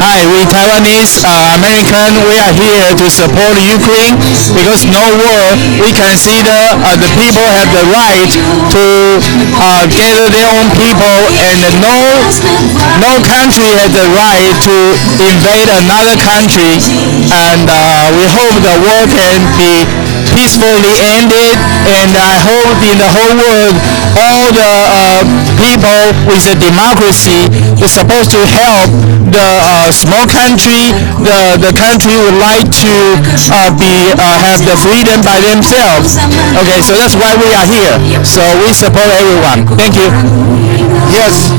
Hi, we Taiwanese American. We are here to support Ukraine because no war. We consider the people have the right to gather their own people, and no country has the right to invade another country. And we hope the war can be peacefully ended, and I hope in the whole world all the people with a democracy is supposed to help the small country. The country would like to have the freedom by themselves. Okay, so that's why we are here. So we support everyone. Thank you. Yes,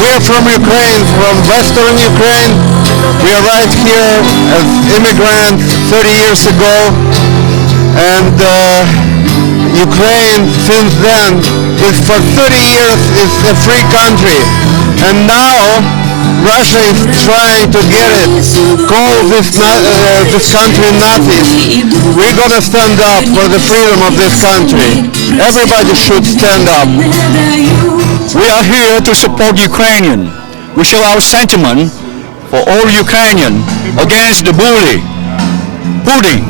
we're from Ukraine, from Western Ukraine. We arrived here as immigrants 30 years ago, and Ukraine since then is for 30 years is a free country, and now Russia is trying to get it, call this country Nazis. We're gonna stand up for the freedom of this country. Everybody should stand up. We are here to support Ukrainian. We show our sentiment for all Ukrainian against the bully, Putin.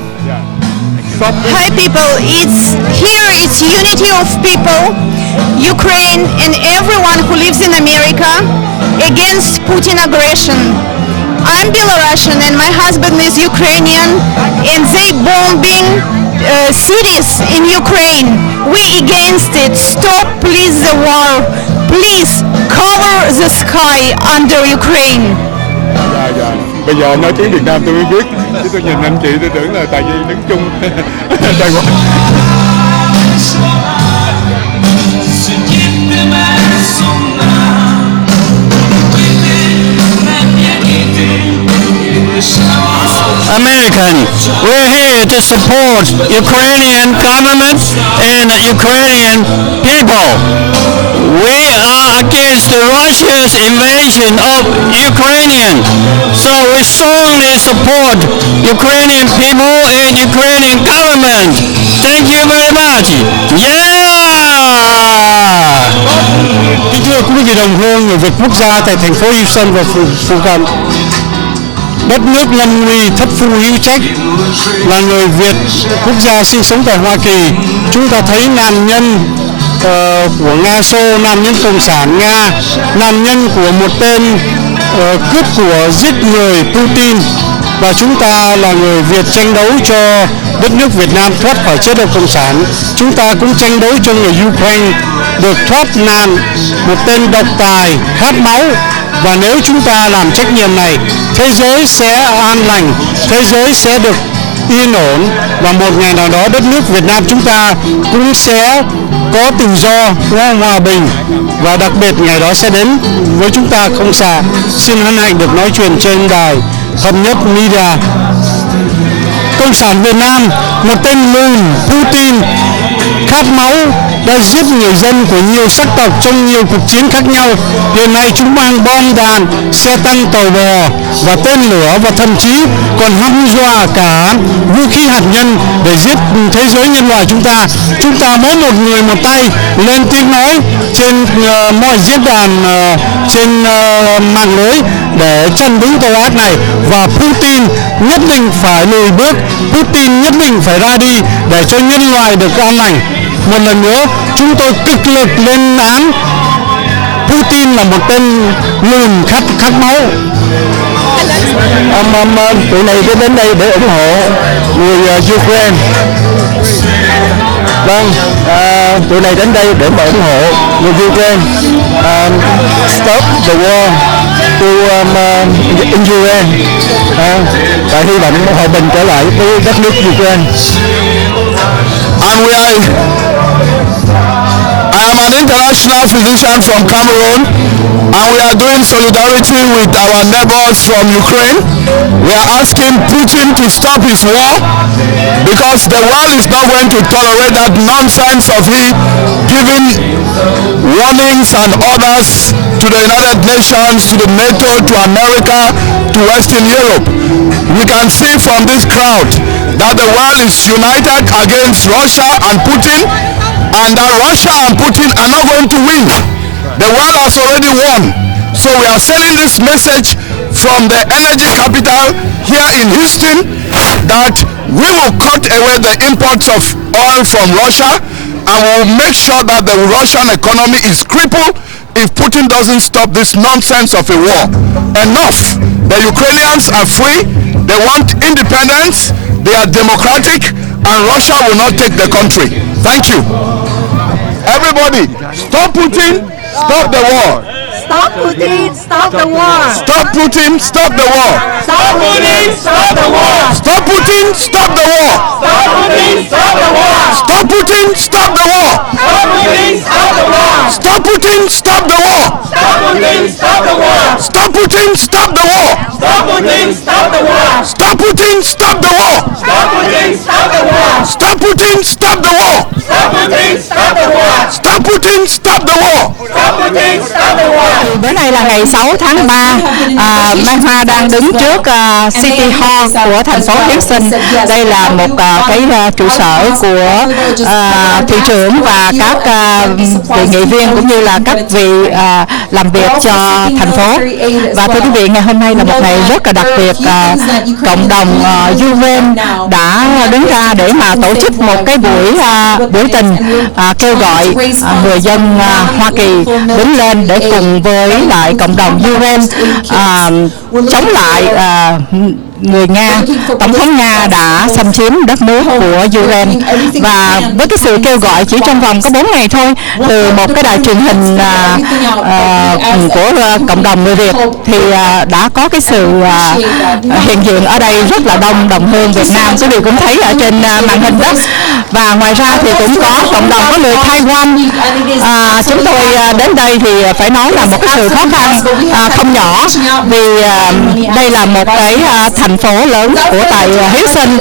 Hi people, it's unity of people, Ukraine and everyone who lives in America against Putin aggression. I'm Belarusian and my husband is Ukrainian, and they bombing cities in Ukraine. We against it. Stop please the war. Please cover the sky under Ukraine. Bây giờ nói tiếng Việt Nam tôi mới biết, chứ tôi nhìn anh chị tôi tưởng là tại vì đứng chung Đài Loan. American, we're here to support Ukrainian government and Ukrainian people. We are against Russia's invasion of Ukraine, so we strongly support Ukrainian people and Ukrainian government. Thank you very much. Yeah! Kính thưa quý vị đồng hương người Việt quốc gia tại thành phố Houston và phụ cận. Đất nước lâm nguy thất phu hữu trách, là người Việt quốc gia sinh sống tại Hoa Kỳ. Chúng ta thấy nạn nhân của Nga Xô, nạn nhân Cộng sản Nga, nạn nhân của một tên cướp của giết người Putin. Và chúng ta là người Việt tranh đấu cho đất nước Việt Nam thoát khỏi chế độ Cộng sản. Chúng ta cũng tranh đấu cho người Ukraine được thoát nạn một tên độc tài khát máu. Và nếu chúng ta làm trách nhiệm này, thế giới sẽ an lành, thế giới sẽ được yên ổn, và một ngày nào đó đất nước Việt Nam chúng ta cũng sẽ có tự do, có hòa bình, và đặc biệt ngày đó sẽ đến với chúng ta không xa. Xin hân hạnh được nói chuyện trên đài Hopnhat MEDIA. Cộng sản Việt Nam, một tên lùn Putin khát máu, đã giết người dân của nhiều sắc tộc trong nhiều cuộc chiến khác nhau. Hiện nay chúng mang bom đạn, xe tăng tàu bò và tên lửa, và thậm chí còn hăm dọa cả vũ khí hạt nhân để giết thế giới nhân loại chúng ta. Chúng ta mỗi một người một tay lên tiếng nói trên mọi diễn đàn, trên mạng lưới để chặn đứng tội ác này, và Putin nhất định phải lùi bước, Putin nhất định phải ra đi để cho nhân loại được an lành. Một lần nữa, chúng tôi cực lực lên án Putin là một tên lùn khát máu. Tụi này đến đây để ủng hộ người Ukraine. Vâng, tụi này đến đây để mà ủng hộ người Ukraine. Stop the war to in Ukraine. Tại hy vọng hòa bình trở lại với đất nước Ukraine. And I am an international physician from Cameroon, and we are doing solidarity with our neighbors from Ukraine. We are asking Putin to stop his war, because the world is not going to tolerate that nonsense of he giving warnings and orders to the United Nations, to the NATO, to America, to Western Europe. We can see from this crowd that the world is united against Russia and Putin, and that Russia and Putin are not going to win. The world has already won. So we are sending this message from the energy capital here in Houston that we will cut away the imports of oil from Russia, and we will make sure that the Russian economy is crippled if Putin doesn't stop this nonsense of a war. Enough! The Ukrainians are free, they want independence, they are democratic, and Russia will not take the country. Thank you. Everybody, stop Putin, stop the war. Stop Putin, stop the war. Stop Putin, stop the war. Stop Putin, stop the war. Stop Putin, stop the war. Stop Putin, stop the war. Stop Putin, stop the war. Stop Putin, stop the war. Stop Putin, stop the war. Stop Putin, stop the war. Stop Putin, stop the war. Stop Putin, stop the war. Stop Putin, stop the war. Stop Putin, stop the war. Stop Putin, stop the war. Stop Putin, stop the war. Bữa nay là ngày 6 tháng 3, Mai Hoa đang đứng trước City Hall của thành phố Houston. Đây là một cái trụ sở của thị trưởng và các vị nghị viên cũng như là các vị làm việc cho thành phố. Và thưa quý vị, ngày hôm nay là một ngày rất là đặc biệt. Cộng đồng UN đã đứng ra để mà tổ chức một cái buổi biểu tình kêu gọi người dân Hoa Kỳ đứng lên để cùng với lại cộng đồng UN chống lại người Nga. Tổng thống Nga đã xâm chiếm đất nước của Ukraine, và với cái sự kêu gọi chỉ trong vòng có 4 ngày thôi từ một cái đài truyền hình của cộng đồng người Việt thì đã có cái sự hiện diện ở đây rất là đông đồng hương Việt Nam. Quý vị cũng thấy ở trên màn hình đó. Và ngoài ra thì cũng có cộng đồng có người Taiwan. Chúng tôi đến đây thì phải nói là một cái sự khó khăn không nhỏ, vì đây là một cái thành phố lớn của tại Houston.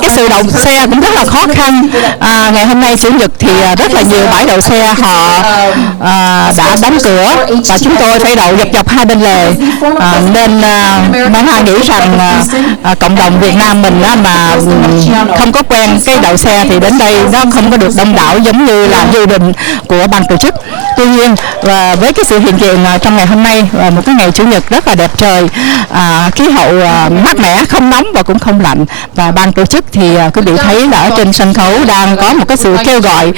Cái sự đậu xe cũng rất là khó khăn. Ngày hôm nay Chủ nhật thì rất là nhiều bãi đậu xe họ đã đóng cửa và chúng tôi phải đậu dọc hai bên lề. Nên Mai Hoa nghĩ rằng cộng đồng Việt Nam mình mà không có quen cái đậu xe thì đến đây nó không có được đông đảo giống như là dự định của ban tổ chức. Tuy nhiên với cái sự hiện diện trong ngày hôm nay, một cái ngày Chủ nhật rất là đẹp trời, khí hậu mát mẻ, không nóng và cũng không lạnh, và ban tổ chức thì quý vị thấy là ở trên sân khấu đang có một cái sự kêu gọi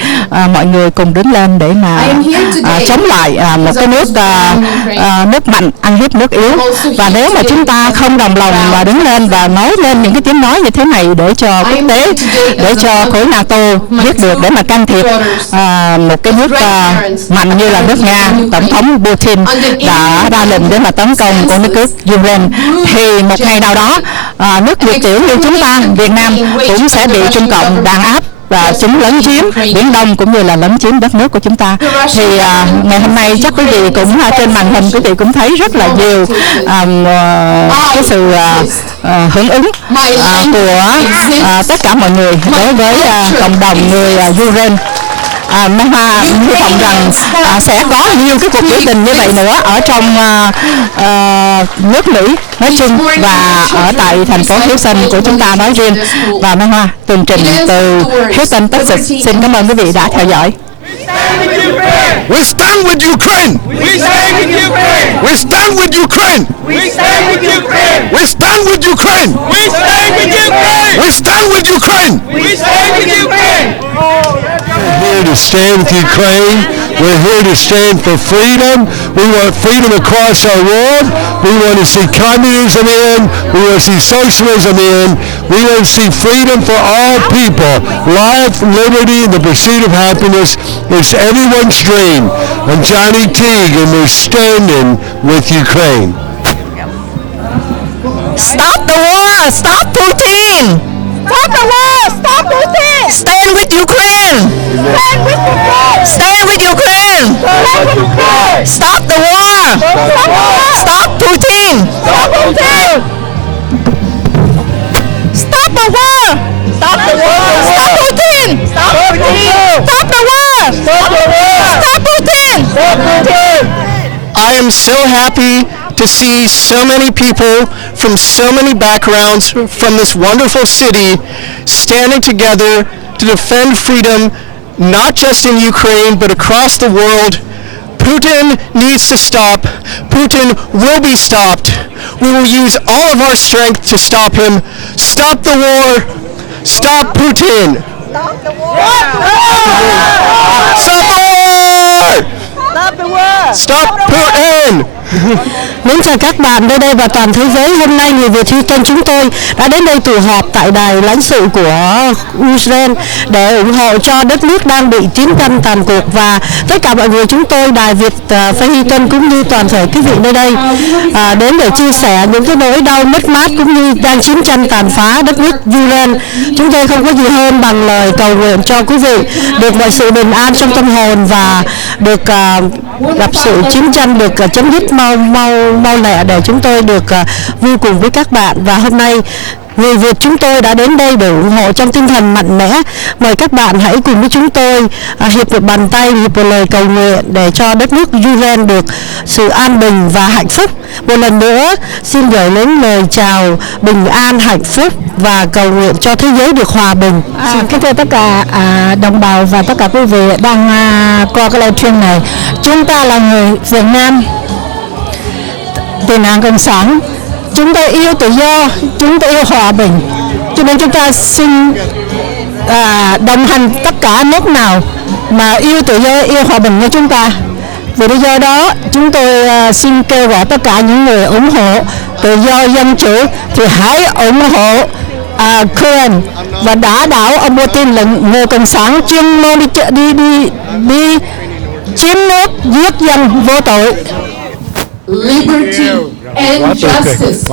mọi người cùng đứng lên để mà chống lại một cái nước mạnh ăn hiếp nước yếu. Và nếu mà chúng ta không đồng lòng và đứng lên và nói lên những cái tiếng nói như thế này để cho quốc tế, để cho khối NATO biết được để mà can thiệp một cái nước mạnh như là nước Nga, tổng thống Putin đã ra lệnh để mà tấn công của nước Ukraine, thì một ngày nào đó nước Việt tiểu như chúng ta, Việt Nam cũng sẽ bị Trung Cộng đàn áp và chúng lấn chiếm Biển Đông cũng như là lấn chiếm đất nước của chúng ta. Thì ngày hôm nay chắc quý vị cũng trên màn hình quý vị cũng thấy rất là nhiều cái sự hưởng ứng của tất cả mọi người đối với cộng đồng người Ukraine. Mai Hoa hy vọng rằng sẽ có nhiều cái cuộc biểu tình như vậy nữa ở trong nước Mỹ nói chung và ở tại thành phố Houston của chúng ta nói riêng. Và Mai Hoa tường trình từ Houston, Texas. Xin cảm ơn quý vị đã theo dõi. We stand with Ukraine. We stand with Ukraine. We stand with Ukraine. We stand with Ukraine. We stand with Ukraine. We stand with Ukraine. We stand with Ukraine. We stand with Ukraine. We're here to stand with Ukraine. We're here to stand for freedom. We want freedom across our world. We want to see communism in. We want to see socialism in. We want to see freedom for all people. Life, liberty, and the pursuit of happiness is everyone's dream. I'm Johnny Teague, and we're standing with Ukraine. Stop the war! Stop Putin! Stop the war! Stop Putin! Stand with Ukraine! Stand with Ukraine. Stand with Ukraine! Stand with Ukraine. Stop the war! Stop Putin! Stop Putin. Stop the war! Stop the war. Stop Putin! Stop Putin. Stop the war! Stop the war. Stop Putin! Stop Putin. I am so happy to see so many people from so many backgrounds from this wonderful city standing together to defend freedom, not just in Ukraine, but across the world. Putin needs to stop. Putin will be stopped. We will use all of our strength to stop him. Stop the war. Stop Putin. Stop the war. Stop the war. Stop the war. Stop Putin. Mến chào các bạn nơi đây và toàn thế giới. Hôm nay người Việt Huy kênh chúng tôi đã đến đây tụ họp tại đài lãnh sự của Israel để ủng hộ cho đất nước đang bị chiến tranh tàn cuộc, và tất cả mọi người chúng tôi đài Việt Huy kênh cũng như toàn thể quý vị nơi đây đến để chia sẻ những cái nỗi đau mất mát cũng như đang chiến tranh tàn phá đất nước Israel. Chúng tôi không có gì hơn bằng lời cầu nguyện cho quý vị được mọi sự bình an trong tâm hồn và được gặp sự chiến tranh được chấm dứt mau lẹ để chúng tôi được vui cùng với các bạn. Và hôm nay người Việt chúng tôi đã đến đây để ủng hộ trong tinh thần mạnh mẽ. Mời các bạn hãy cùng với chúng tôi hiệp một bàn tay, hiệp một lời cầu nguyện để cho đất nước Israel được sự an bình và hạnh phúc. Một lần nữa xin gửi đến lời chào bình an, hạnh phúc và cầu nguyện cho thế giới được hòa bình. Kính thưa tất cả đồng bào và tất cả quý vị đang qua cái livestream này. Chúng ta là người Việt Nam tiền nạn cộng sản, chúng ta yêu tự do, chúng ta yêu hòa bình, cho nên chúng ta xin đồng hành tất cả nước nào mà yêu tự do, yêu hòa bình như chúng ta. Vì lý do đó chúng tôi xin kêu gọi tất cả những người ủng hộ tự do dân chủ thì hãy ủng hộ Ukraine và đả đảo ông Putin là người cộng sản chuyên môn đi chiếm nước, giết dân vô tội. Liberty and justice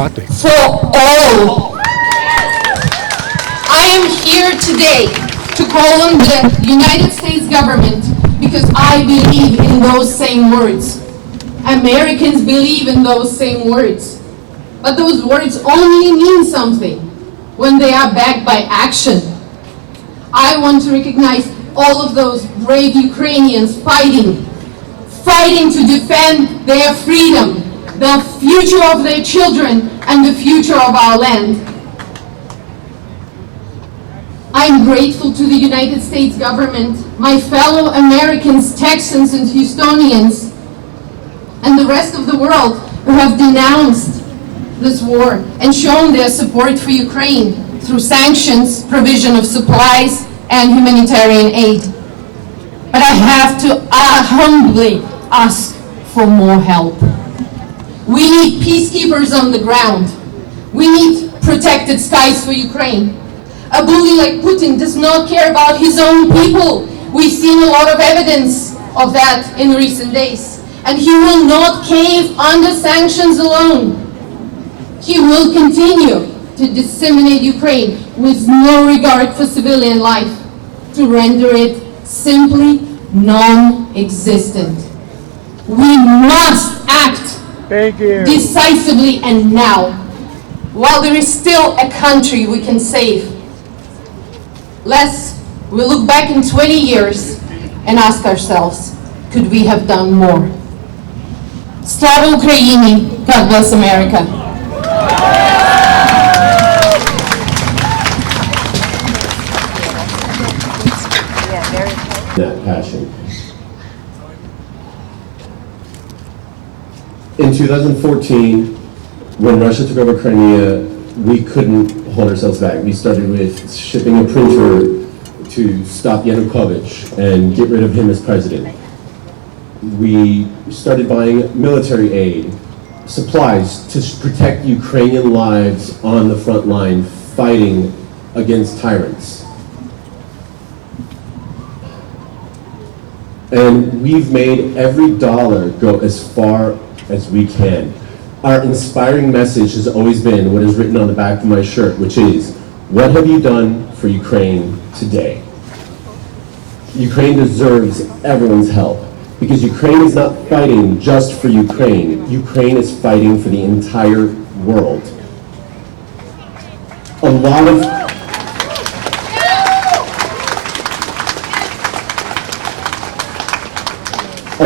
for all. I am here today to call on the United States government because I believe in those same words. Americans believe in those same words. But those words only mean something when they are backed by action. I want to recognize all of those brave Ukrainians fighting to defend their freedom, the future of their children, and the future of our land. I'm grateful to the United States government, my fellow Americans, Texans and Houstonians, and the rest of the world who have denounced this war and shown their support for Ukraine through sanctions, provision of supplies, and humanitarian aid. But I have to humbly ask for more help. We need peacekeepers on the ground. We need protected skies for Ukraine. A bully like Putin does not care about his own people. We've seen a lot of evidence of that in recent days. And he will not cave under sanctions alone. He will continue to disseminate Ukraine with no regard for civilian life, to render it simply non-existent. We must act decisively and now, while there is still a country we can save. Lest we look back in 20 years and ask ourselves, could we have done more? Slava Ukraini, God bless America. That passion. In 2014, when Russia took over Crimea, we couldn't hold ourselves back. We started with shipping a printer to stop Yanukovych and get rid of him as president. We started buying military aid, supplies to protect Ukrainian lives on the front line fighting against tyrants. And we've made every dollar go as far as we can. Our inspiring message has always been what is written on the back of my shirt, which is, what have you done for Ukraine today? Ukraine deserves everyone's help, because Ukraine is not fighting just for Ukraine. Ukraine is fighting for the entire world. A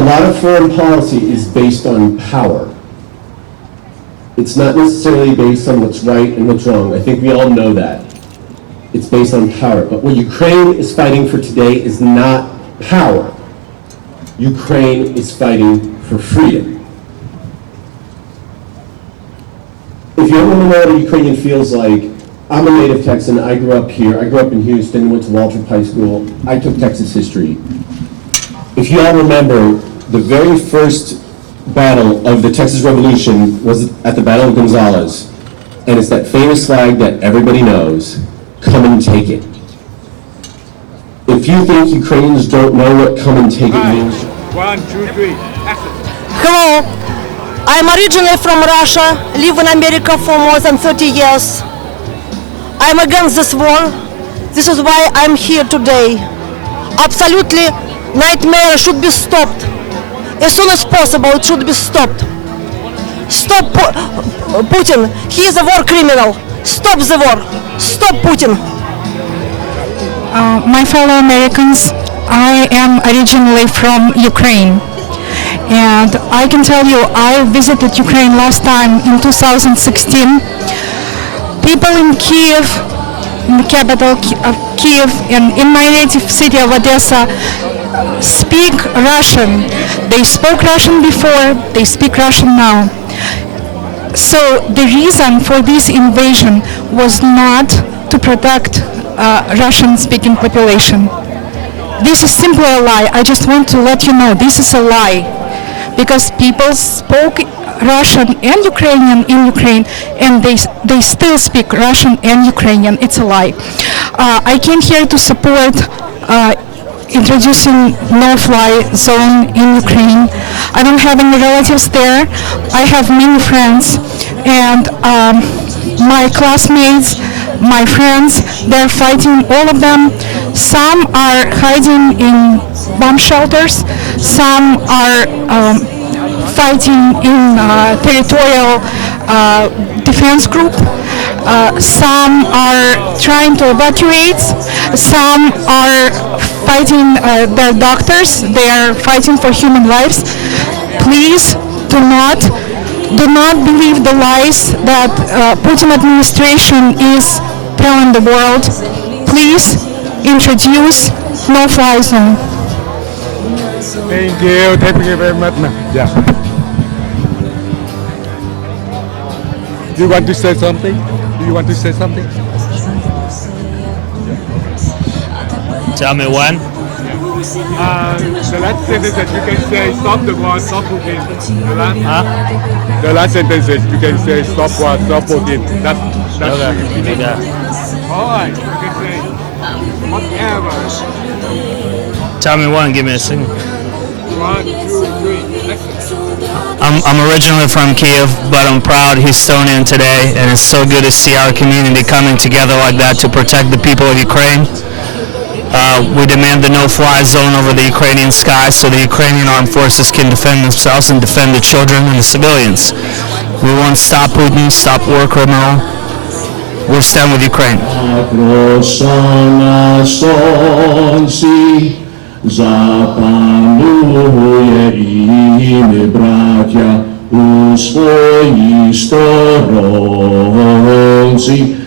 lot of foreign policy is based on power. It's not necessarily based on what's right and what's wrong. I think we all know that. It's based on power. But what Ukraine is fighting for today is not power. Ukraine is fighting for freedom. If you ever want to know what a Ukrainian feels like, I'm a native Texan. I grew up here. I grew up in Houston, went to Waltrip High School. I took Texas history. If you all remember, the very first battle of the Texas Revolution was at the Battle of Gonzales. And it's that famous flag that everybody knows, come and take it. If you think Ukrainians don't know what come and take it means... 1, 2, 3. Hello, I'm originally from Russia, live in America for more than 30 years. I'm against this war. This is why I'm here today. Absolutely, nightmare should be stopped. As soon as possible, it should be stopped. Stop Putin. He is a war criminal. Stop the war. Stop Putin. My fellow Americans, I am originally from Ukraine. And I can tell you, I visited Ukraine last time in 2016. People in Kiev, in the capital of Kiev, and in my native city of Odessa, speak Russian. They spoke Russian before, they speak Russian now. So the reason for this invasion was not to protect Russian-speaking population. This is simply a lie. I just want to let you know this is a lie. Because people spoke Russian and Ukrainian in Ukraine, and they still speak Russian and Ukrainian. It's a lie. I came here to support introducing no-fly zone in Ukraine. I don't have any relatives there. I have many friends, and my classmates, my friends, they're fighting, all of them. Some are hiding in bomb shelters. Some are fighting in territorial defense group. Some are trying to evacuate. Some are fighting their doctors. They are fighting for human lives. Please do not believe the lies that Putin administration is telling the world. Please introduce no-fly zone. Thank you very much. Yeah. Do you want to say something? Tell me when. The last sentence that you can say, stop the war, stop Putin. The last sentence you can say, stop war, stop Putin. That's okay. All right, you can say whatever. Tell me when, give me a signal. 1, 2, 3. I'm originally from Kiev, but I'm proud Estonian today, and it's so good to see our community coming together like that to protect the people of Ukraine. We demand the no-fly zone over the Ukrainian skies so the Ukrainian armed forces can defend themselves and defend the children and the civilians. We want to stop Putin, stop war criminal. We'll stand with Ukraine. Запанує і ми, браття, у своїй сторонці.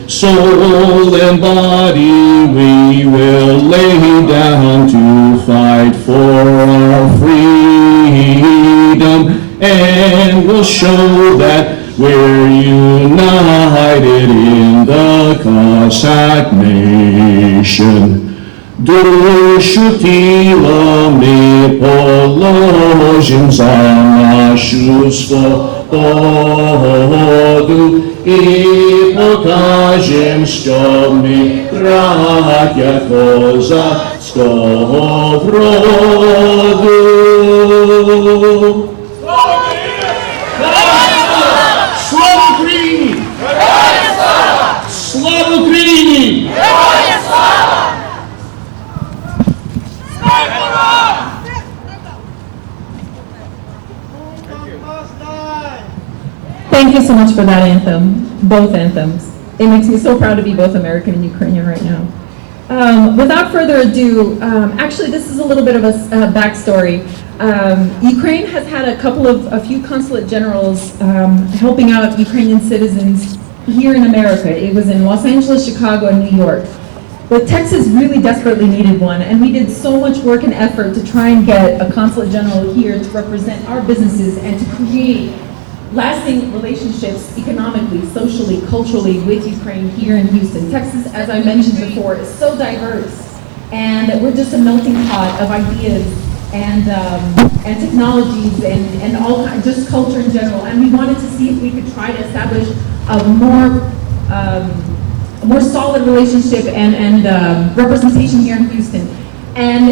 Soul and body we will lay down to fight for our freedom, and we'll show that we're united in the Cossack nation. Душу тіла ми положим за нашу свободу і покажем, що ми браття козацького роду. Слава Україні! Слава Україні! Thank you so much for that anthem, both anthems. It makes me so proud to be both American and Ukrainian right now. Without further ado, actually this is a little bit of a backstory. Ukraine has had a few consulate generals helping out Ukrainian citizens here in America. It was in Los Angeles, Chicago, and New York. But Texas really desperately needed one, and we did so much work and effort to try and get a consulate general here to represent our businesses and to create lasting relationships economically, socially, culturally with Ukraine here in Houston. Texas, as I mentioned before, is so diverse, and we're just a melting pot of ideas and technologies and all just culture in general. And we wanted to see if we could try to establish a more solid relationship and representation here in Houston. And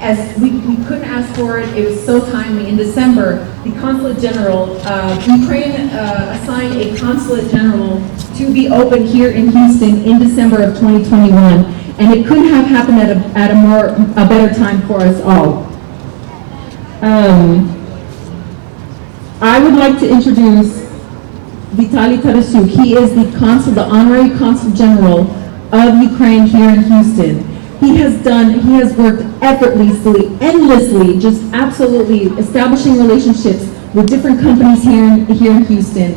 as we couldn't ask for it, it was so timely. In December, the Consulate General, Ukraine assigned a Consulate General to be open here in Houston in December of 2021. And it couldn't have happened at a better time for us all. I would like to introduce Vitaly Tarasuk. He is the honorary Consul General of Ukraine here in Houston. He has worked effortlessly, endlessly, just absolutely establishing relationships with different companies here in Houston,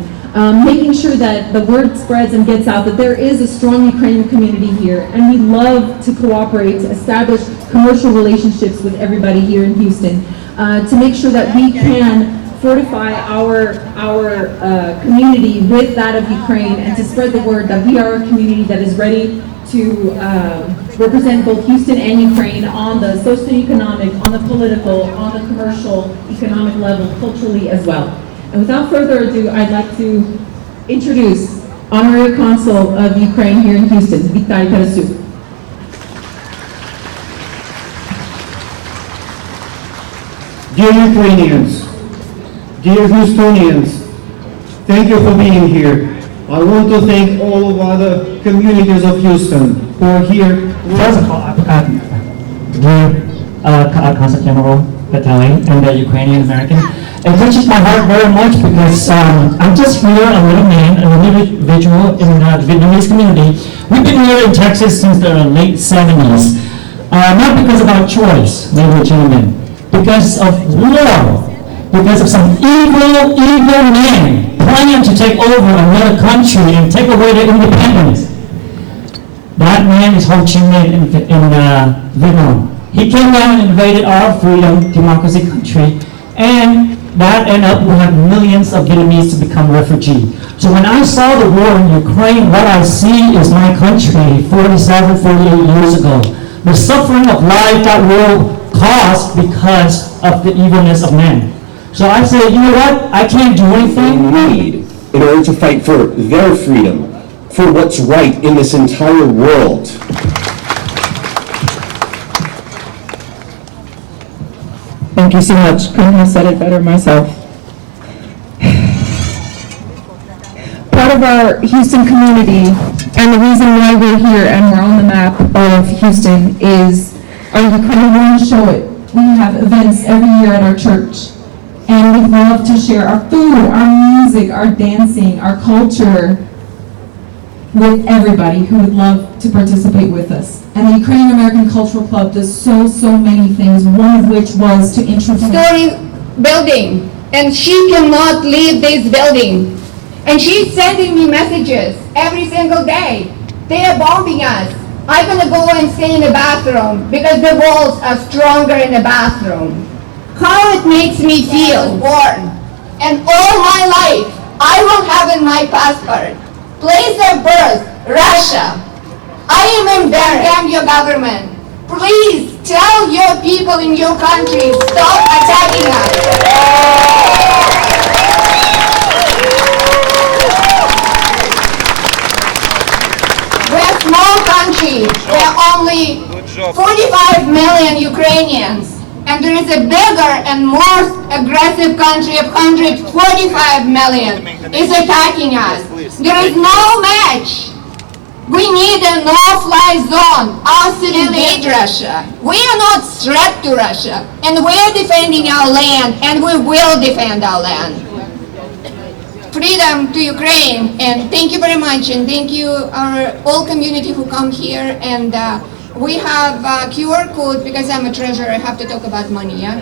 making sure that the word spreads and gets out that there is a strong Ukrainian community here, and we love to cooperate, to establish commercial relationships with everybody here in Houston, to make sure that we can fortify our community with that of Ukraine, and to spread the word that we are a community that is ready to represent both Houston and Ukraine on the socioeconomic, on the political, on the commercial, economic level, culturally as well. And without further ado, I'd like to introduce Honorary Consul of Ukraine here in Houston, Vitaly Tarasuk. Dear Ukrainians, dear Houstonians, thank you for being here. I want to thank all of other communities of Houston who are here. First of all, dear Consul General Vitaly and the Ukrainian American, it touches my heart very much because I'm just here, a little man, an individual in the Vietnamese community. We've been here in Texas since the late 70s. Not because of our choice, ladies and gentlemen, because of war, because of some evil men planning to take over another country and take away their independence. That man is Ho Chi Minh in Vietnam. He came down and invaded our freedom, democracy country, and that ended up, we have millions of Vietnamese to become refugees. So when I saw the war in Ukraine, what I see is my country 47, 48 years ago. The suffering of life that war caused because of the evilness of men. So I say, you know what? I can't do anything. Need in order to fight for their freedom, for what's right in this entire world. Thank you so much. Couldn't have said it better myself. Part of our Houston community, and the reason why we're here and we're on the map of Houston, is our Ukrainian want to show it. We have events every year at our church, and we love to share our food, our music, our dancing, our culture with everybody who would love to participate with us. And the Ukrainian American Cultural Club does so many things, one of which was to introduce Story building, and she cannot leave this building. And she's sending me messages every single day. They are bombing us. I'm gonna go and stay in the bathroom because the walls are stronger in the bathroom. How it makes me feel. I was born, and all my life I will have in my passport place of birth, Russia. I am embarrassed, your government. Please tell your people in your country, stop attacking us. We're a small country. We're only 45 million Ukrainians. And there is a bigger and more aggressive country of 145 million is attacking us. There is no match. We need a no-fly zone. Our civilians invade Russia. We are not threat to Russia, and we are defending our land, and we will defend our land. Freedom to Ukraine, and thank you very much, and thank you our whole community who come here. And we have QR code, because I'm a treasurer, I have to talk about money, yeah?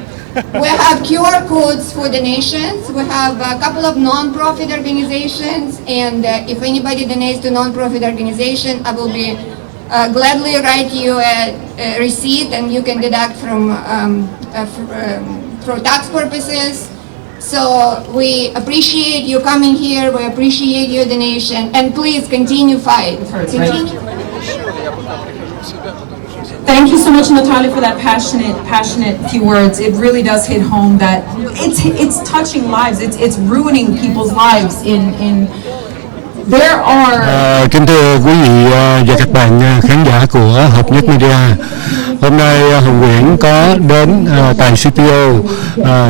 We have QR codes for donations. We have a couple of non-profit organizations, and if anybody donates to non-profit organization, I will be gladly write you a receipt, and you can deduct from for tax purposes. So we appreciate you coming here, we appreciate your donation, and please continue fight. Thank you so much, Natalia, for that passionate few words. It really does hit home that it's touching lives. It's ruining people's lives. There are. Kính thưa quý vị và các bạn khán giả của Hopnhat Media, hôm nay Hồng Nguyễn có đến tại CTO,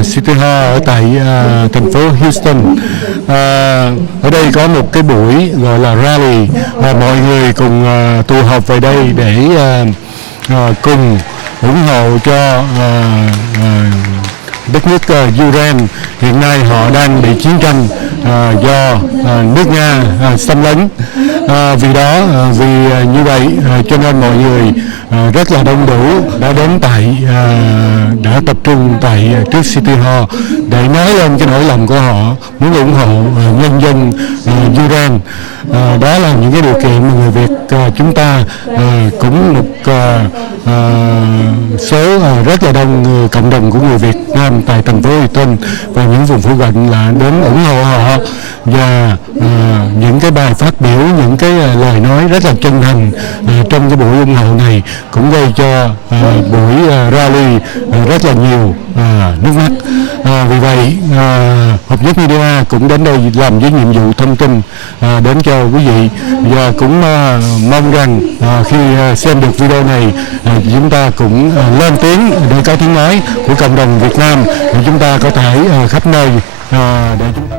City Hall ở tại thành phố Houston. Ở đây có một cái buổi gọi là rally, mọi người cùng tụ họp về đây để cùng ủng hộ cho đất nước Ukraine. Hiện nay họ đang bị chiến tranh do nước Nga xâm lấn. Vì như vậy cho nên mọi người rất là đông đủ đã tập trung tại trước City Hall để nói lên cái nỗi lòng của họ, muốn ủng hộ nhân dân Ukraine. Đó là những cái điều kiện mà người Việt chúng ta cũng một số rất là đông cộng đồng của người Việt Nam tại thành phố Houston và những vùng phụ cận là đến ủng hộ họ, và những cái bài phát biểu, những cái lời nói rất là chân thành trong cái buổi ủng hộ này cũng gây cho buổi rally rất là nhiều nước mắt. Vì vậy Hopnhat Media cũng đến đây làm với nhiệm vụ thông tin đến cho quý vị, và cũng mong rằng khi xem được video này chúng ta cũng lên tiếng để có tiếng nói của cộng đồng Việt Nam để chúng ta có thể khắp nơi để chúng ta